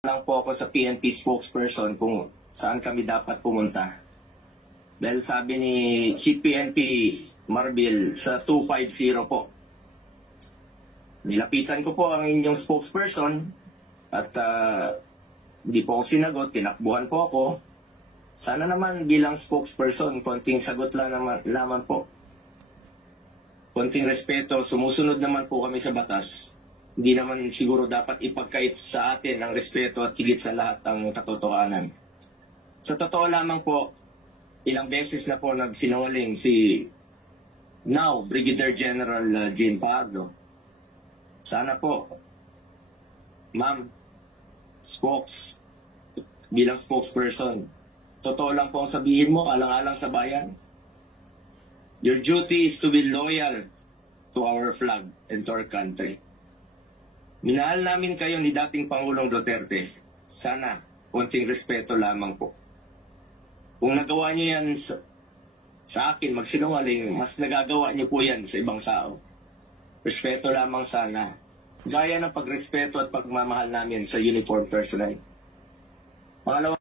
lang po ako sa PNP spokesperson kung saan kami dapat pumunta. Dahil sabi ni Chief PNP Marbil sa 250 po. Nilapitan ko po ang inyong spokesperson at di po ako sinagot, tinakbuhan po ako. Sana naman bilang spokesperson, konting sagot lang naman po. Konting respeto, sumusunod naman po kami sa batas. Hindi naman siguro dapat ipagkait sa atin ang respeto at higit sa lahat ang katotohanan. Sa totoo lamang po, ilang beses na po nagsinungaling si now Brigadier General Jean Pardo. Sana po, ma'am, bilang spokesperson, totoo lang po ang sabihin mo, alang-alang sa bayan. Your duty is to be loyal to our flag and to our country. Minahal namin kayo ni dating Pangulong Duterte. Sana, konting respeto lamang po. Kung nagawa niyo yan sa akin, magsinungaling, mas nagagawa niyo po yan sa ibang tao. Respeto lamang sana. Gaya ng pagrespeto at pagmamahal namin sa uniform personnel. Pangalawa,